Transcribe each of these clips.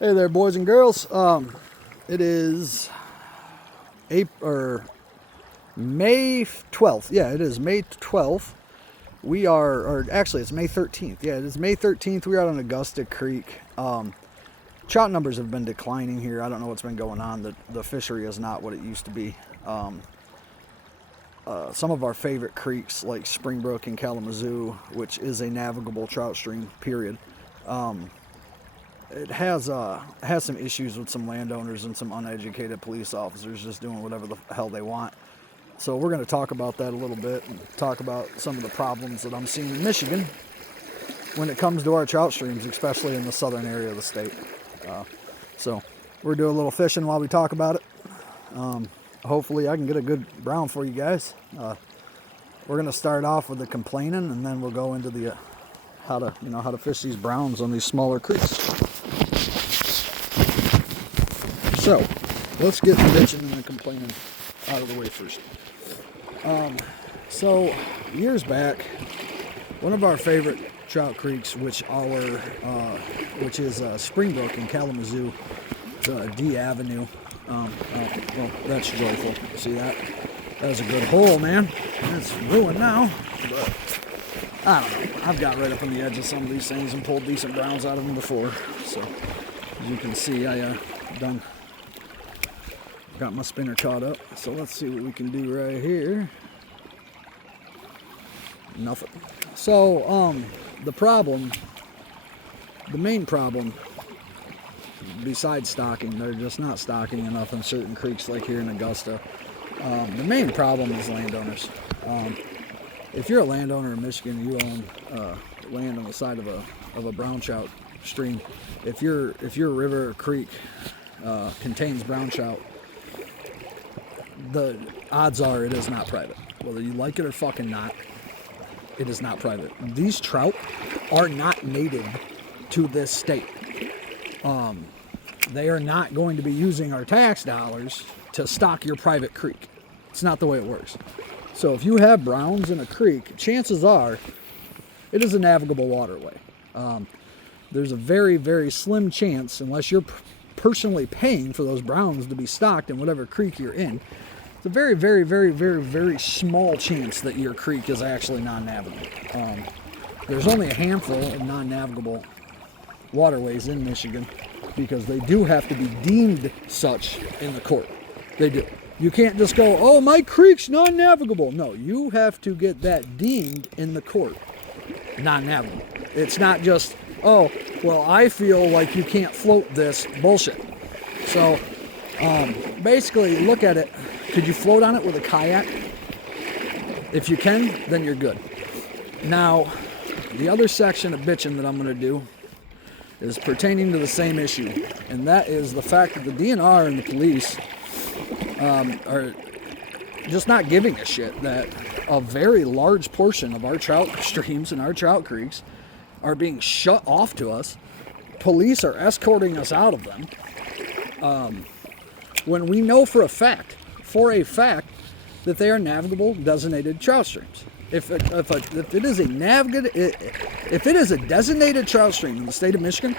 Hey there, boys and girls. It is May 12th. Yeah, it is May 12th. Or actually, it's May 13th. Yeah, it is May 13th. We are out on Augusta Creek. Trout numbers have been declining here. I don't know what's been going on. The fishery is not what it used to be. Some of our favorite creeks, like Springbrook and Kalamazoo, which is a navigable trout stream, period. It has some issues with some landowners and some uneducated police officers just doing whatever the hell they want. So we're going to talk about that a little bit and talk about some of the problems that I'm seeing in Michigan when it comes to our trout streams, especially in the southern area of the state. So we're doing a little fishing while we talk about it. Hopefully I can get a good brown for you guys. We're going to start off with the complaining, and then we'll go into the how to fish these browns on these smaller creeks. So, let's get the bitching and the complaining out of the way first. So, years back, one of our favorite trout creeks, which is Springbrook in Kalamazoo, D Avenue. Well, that's joyful. See that? That was a good hole, man. It's ruined now, but I don't know. I've got right up on the edge of some of these things and pulled decent browns out of them before. So, as you can see, I got my spinner caught up. So let's see what we can do right here. Nothing. So, the main problem, besides stocking, they're just not stocking enough in certain creeks like here in Augusta. The main problem is landowners. If you're a landowner in Michigan, you own land on the side of a brown trout stream. If your river or creek contains brown trout, the odds are it is not private. Whether you like it or fucking not, it is not private. These trout are not native to this state. They are not going to be using our tax dollars to stock your private creek. It's not the way it works. So if you have browns in a creek, chances are it is a navigable waterway. There's a very, very slim chance, unless you're personally paying for those browns to be stocked in whatever creek you're in, it's a very, very, very, very, very small chance that your creek is actually non-navigable. There's only a handful of non-navigable waterways in Michigan because they do have to be deemed such in the court. They do. You can't just go, oh, my creek's non-navigable. No, you have to get that deemed in the court non-navigable. It's not just, oh, well, I feel like you can't float this bullshit. So, basically, look at it. Could you float on it with a kayak? If you can, then you're good. Now, the other section of bitching that I'm going to do is pertaining to the same issue, and that is the fact that the DNR and the police are just not giving a shit that a very large portion of our trout streams and our trout creeks are being shut off to us. Police are escorting us out of them when we know for a fact that they are navigable designated trout streams. If it is a designated trout stream in the state of Michigan,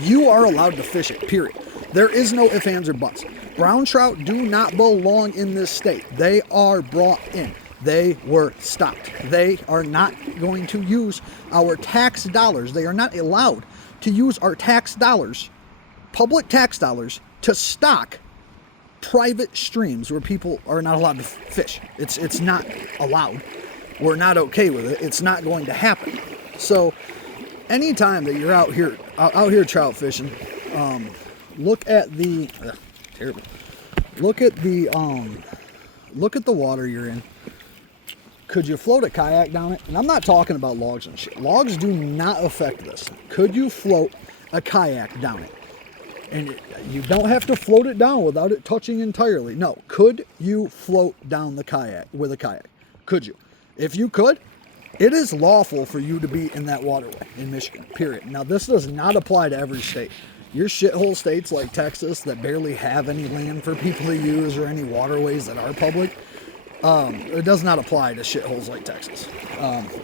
you are allowed to fish it, period. There is no ifs, ands, or buts. Brown trout do not belong in this state. They are brought in. They were stocked. They are not going to use our tax dollars. They are not allowed to use our tax dollars, public tax dollars, to stock private streams where people are not allowed to fish. It's not allowed. We're not okay with it. It's not going to happen. So anytime that you're out here trout fishing, look at the water you're in. Could you float a kayak down it? And I'm not talking about logs and shit. Logs do not affect this. Could you float a kayak down it? And you don't have to float it down without it touching entirely. No. Could you float down the kayak with a kayak? Could you? If you could, it is lawful for you to be in that waterway in Michigan, period. Now, this does not apply to every state. Your shithole states like Texas that barely have any land for people to use or any waterways that are public, it does not apply to shitholes like Texas.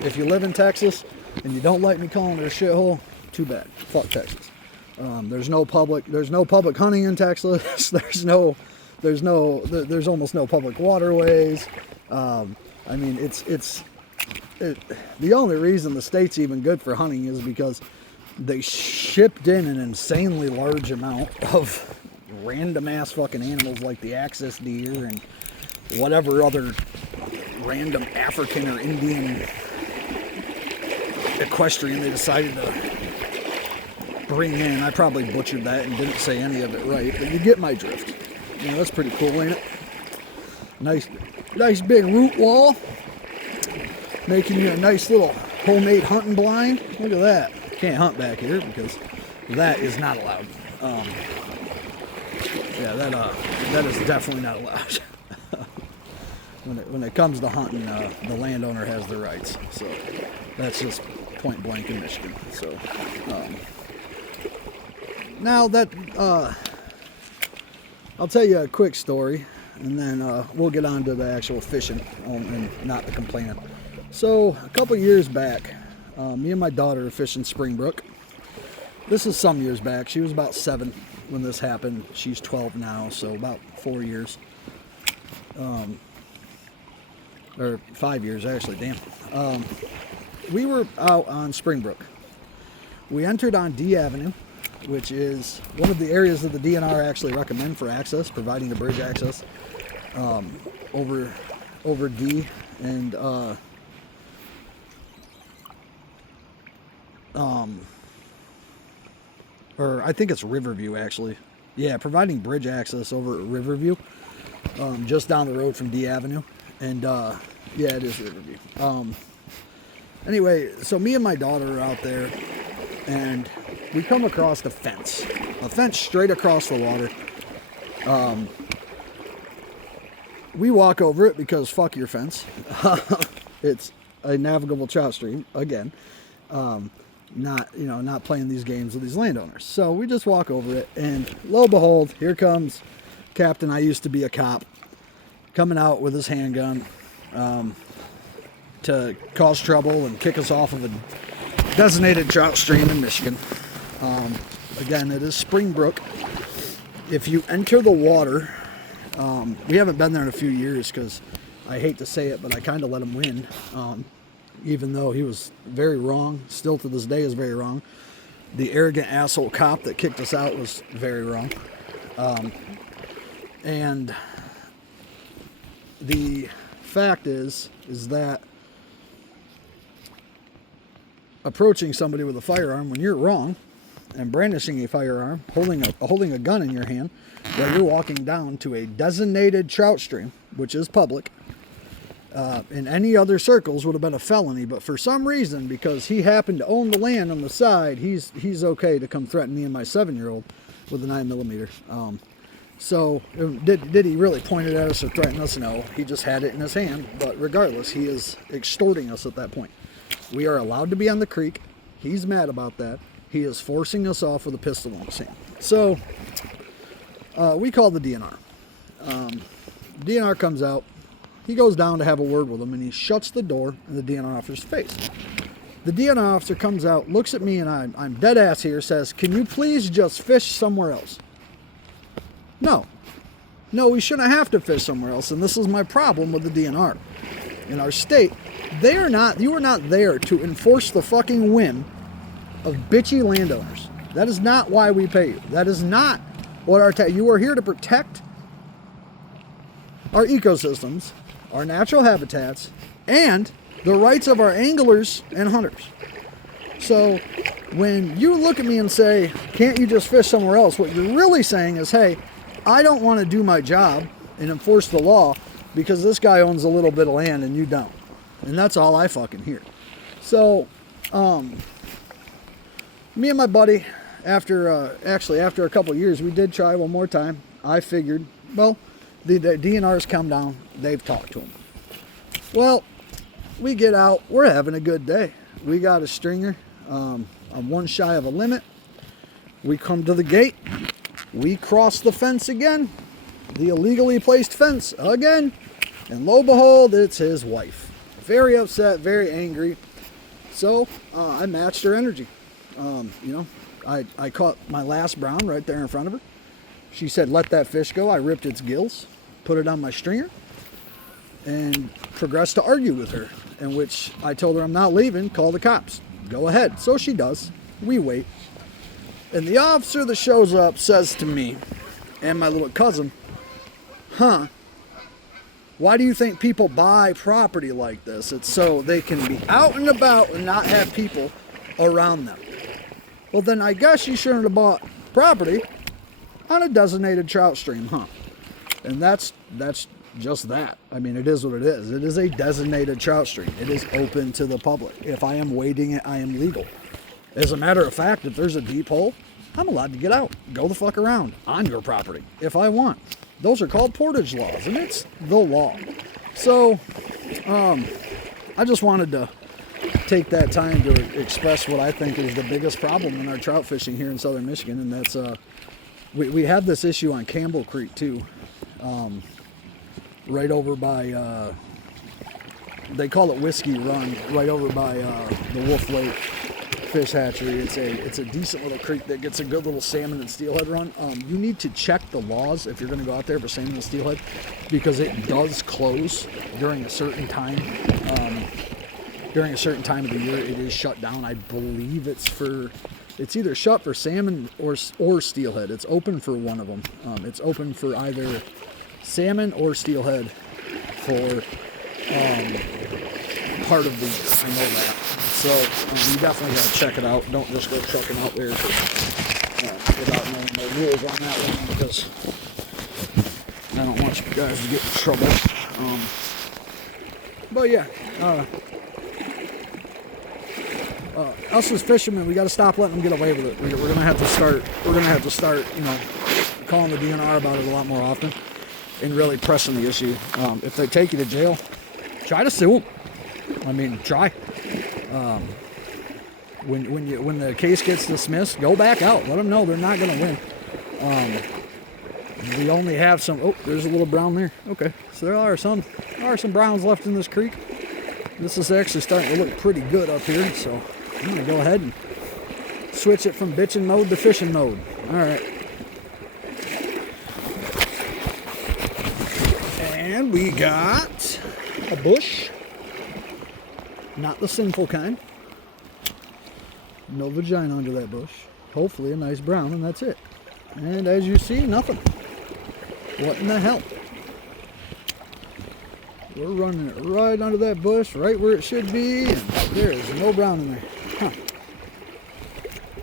If you live in Texas and you don't like me calling it a shithole, too bad. Fuck Texas. There's no public hunting in Texas. There's almost no public waterways. I mean, the only reason the state's even good for hunting is because they shipped in an insanely large amount of random ass fucking animals like the axis deer and whatever other random African or Indian equestrian they decided to bring in. I probably butchered that and didn't say any of it right, but you get my drift. You know, that's pretty cool, ain't it? Nice big root wall, making you a nice little homemade hunting blind. Look at that. Can't hunt back here because that is not allowed. Yeah, that is definitely not allowed. When it comes to hunting, the landowner has the rights. So that's just point blank in Michigan. So now that I'll tell you a quick story, and then we'll get on to the actual fishing and not the complaining. So a couple years back, me and my daughter were fishing Springbrook. This is some years back. She was about 7 when this happened. She's 12 now, so about 4 years. Or 5 years, actually, damn. We were out on Springbrook. We entered on D Avenue, which is one of the areas that the DNR actually recommend for access, providing a bridge access over D. And or I think it's Riverview, actually. Yeah, providing bridge access over at Riverview, just down the road from D Avenue. And yeah, it is Riverview. Anyway, so me and my daughter are out there, and we come across a fence straight across the water. We walk over it because fuck your fence. It's a navigable trout stream again. Not playing these games with these landowners. So we just walk over it, and lo and behold, here comes Captain I used to be a cop coming out with his handgun to cause trouble and kick us off of a designated trout stream in Michigan. Again, it is Springbrook. If you enter the water, we haven't been there in a few years because I hate to say it, but I kind of let him win. Even though he was very wrong, still to this day is very wrong. The arrogant asshole cop that kicked us out was very wrong. And the fact is that approaching somebody with a firearm when you're wrong and brandishing a firearm, holding a gun in your hand while you're walking down to a designated trout stream, which is public, in any other circles would have been a felony, but for some reason, because he happened to own the land on the side, he's okay to come threaten me and my 7-year-old with a 9mm. So did he really point it at us or threaten us? No, he just had it in his hand. But regardless, he is extorting us at that point. We are allowed to be on the creek. He's mad about that. He is forcing us off with a pistol in his hand. So we call the DNR. DNR comes out. He goes down to have a word with him, and he shuts the door in the DNR officer's face. The DNR officer comes out, looks at me, and I'm dead ass here, says, "Can you please just fish somewhere else?" No, we shouldn't have to fish somewhere else, and this is my problem with the DNR. In our state, you are not there to enforce the fucking whim of bitchy landowners. That is not why we pay you. That is not what you are here to protect our ecosystems, our natural habitats, and the rights of our anglers and hunters. So when you look at me and say, "Can't you just fish somewhere else?" what you're really saying is, hey, I don't want to do my job and enforce the law because this guy owns a little bit of land and you don't. And that's all I fucking hear. So, me and my buddy, after a couple of years, we did try one more time. I figured, well, the DNR's come down. They've talked to him. Well, we get out. We're having a good day. We got a stringer. I'm one shy of a limit. We come to the gate. We cross the fence again, the illegally placed fence again, and lo and behold, it's his wife. Very upset, very angry. So I matched her energy. I caught my last brown right there in front of her. She said, let that fish go. I ripped its gills, put it on my stringer, and progressed to argue with her, in which I told her I'm not leaving, call the cops. Go ahead. So she does. We wait. And the officer that shows up says to me and my little cousin, why do you think people buy property like this? It's so they can be out and about and not have people around them. Well, then I guess you shouldn't have bought property on a designated trout stream, huh? And that's just that. I mean, it is what it is. It is a designated trout stream. It is open to the public. If I am wading it, I am legal. As a matter of fact, if there's a deep hole, I'm allowed to get out, go the fuck around on your property if I want. Those are called portage laws, and it's the law. So, I just wanted to take that time to express what I think is the biggest problem in our trout fishing here in southern Michigan, and that's we have this issue on Campbell Creek too, right over by they call it Whiskey Run, right over by the Wolf Lake Fish Hatchery. It's a decent little creek that gets a good little salmon and steelhead run. You need to check the laws if you're going to go out there for salmon and steelhead, because it does close during a certain time. During a certain time of the year, it is shut down. I believe it's either shut for salmon or steelhead. It's open for one of them. It's open for either salmon or steelhead for part of the year. I know that. So you definitely got to check it out. Don't just go trucking out there without knowing the rules on that one, because I don't want you guys to get in trouble. But yeah, us as fishermen, we got to stop letting them get away with it. We're gonna have to start. Calling the DNR about it a lot more often, and really pressing the issue. If they take you to jail, try to sue them. I mean, try. When the case gets dismissed, go back out. Let them know they're not going to win. We only have some. Oh, there's a little brown there. Okay, so there are some browns left in this creek. This is actually starting to look pretty good up here. So I'm going to go ahead and switch it from bitching mode to fishing mode. All right. And we got a bush. Not the sinful kind. No vagina under that bush. Hopefully a nice brown, and that's it. And as you see, nothing. What in the hell? We're running it right under that bush, right where it should be, and there is no brown in there. Huh.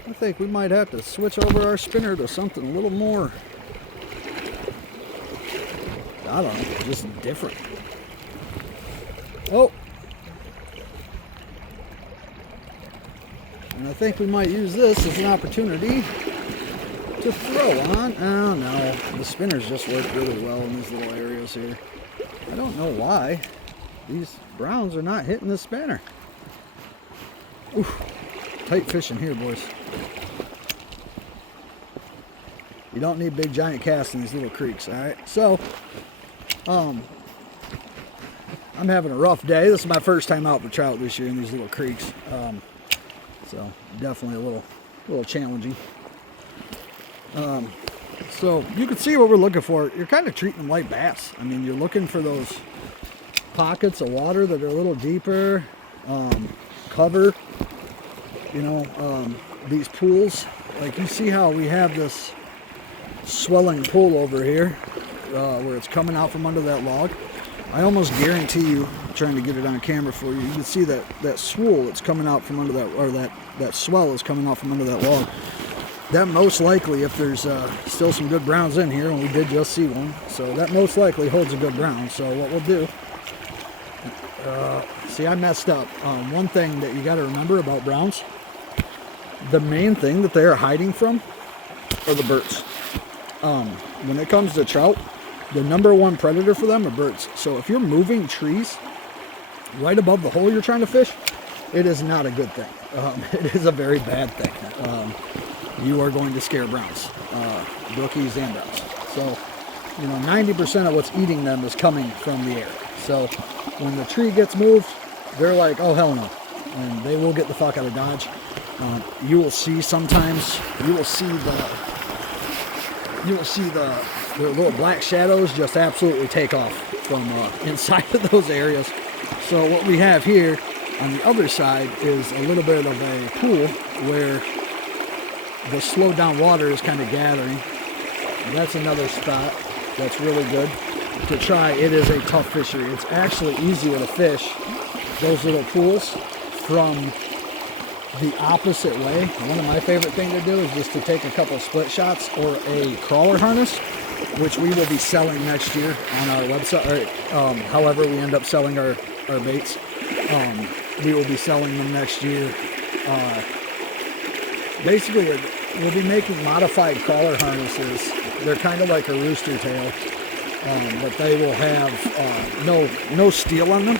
I think we might have to switch over our spinner to something a little more, I don't know, just different. Oh! And I think we might use this as an opportunity to throw on. Oh no, the spinners just work really well in these little areas here. I don't know why these browns are not hitting the spinner. Oof, tight fishing here, boys. You don't need big giant casts in these little creeks, alright? So, I'm having a rough day. This is my first time out for trout this year in these little creeks. So definitely a little challenging. So you can see what we're looking for. You're kind of treating them like bass. I mean, you're looking for those pockets of water that are a little deeper, cover, these pools. Like you see how we have this swelling pool over here, where it's coming out from under that log. I almost guarantee you, trying to get it on camera for you, you can see that swool that's coming out from under that, or that swell is coming out from under that log. That most likely, if there's still some good browns in here, and we did just see one, so that most likely holds a good brown. So what we'll do, see, I messed up. One thing that you got to remember about browns, the main thing that they are hiding from are the birds. When it comes to trout, the number one predator for them are birds. So if you're moving trees right above the hole you're trying to fish, it is not a good thing. It is a very bad thing. You are going to scare browns, brookies and browns. So, 90% of what's eating them is coming from the air. So when the tree gets moved, they're like, oh hell no. And they will get the fuck out of Dodge. You will see sometimes, you will see the little black shadows just absolutely take off from inside of those areas. So what we have here on the other side is a little bit of a pool where the slowed down water is kind of gathering. And that's another spot that's really good to try. It is a tough fishery. It's actually easier to fish those little pools from the opposite way. One of my favorite things to do is just to take a couple split shots or a crawler harness, which we will be selling next year on our website. However we end up selling our baits, we will be selling them next year. Basically, we'll be making modified crawler harnesses. They're kind of like a rooster tail, but they will have no steel on them.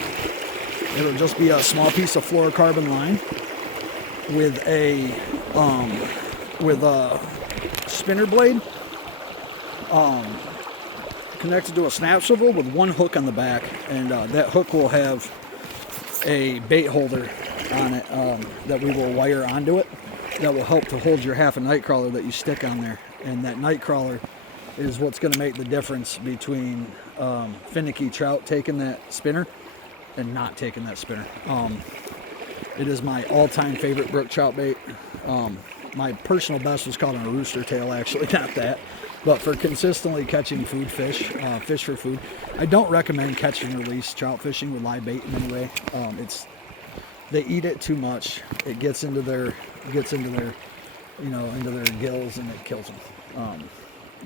It'll just be a small piece of fluorocarbon line with a spinner blade connected to a snap swivel with one hook on the back, and that hook will have a bait holder on it that we will wire onto it that will help to hold your half a night crawler that you stick on there. And that night crawler is what's going to make the difference between finicky trout taking that spinner and not taking that spinner. It is my all-time favorite brook trout bait. My personal best was caught on a rooster tail, actually, not that. But for consistently catching food fish, fish for food, I don't recommend catch and release trout fishing with live bait in any way. They eat it too much. It gets into their into their gills, and it kills them.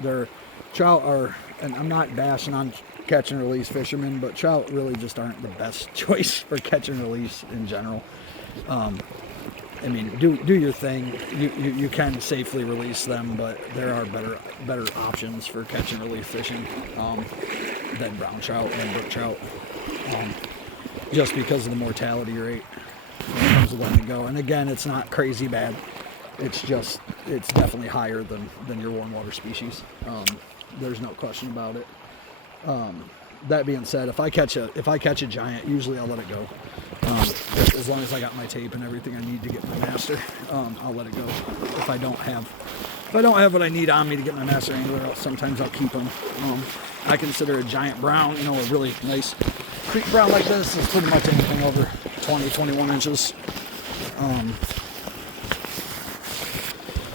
Their trout are, and I'm not bashing on catch and release fishermen, but trout really just aren't the best choice for catch and release in general. I mean, do your thing. You can safely release them, but there are better options for catch and release fishing than brown trout and brook trout, just because of the mortality rate when it comes to letting it go. And again, it's not crazy bad. It's definitely higher than your warm water species. There's no question about it. That being said, if I catch a giant, usually I'll let it go. As long as I got my tape and everything I need to get my master, I'll let it go. If I don't have what I need on me to get my master anywhere else, sometimes I'll keep them. I consider a giant brown, a really nice creek brown like this is pretty much anything over 20, 21 inches.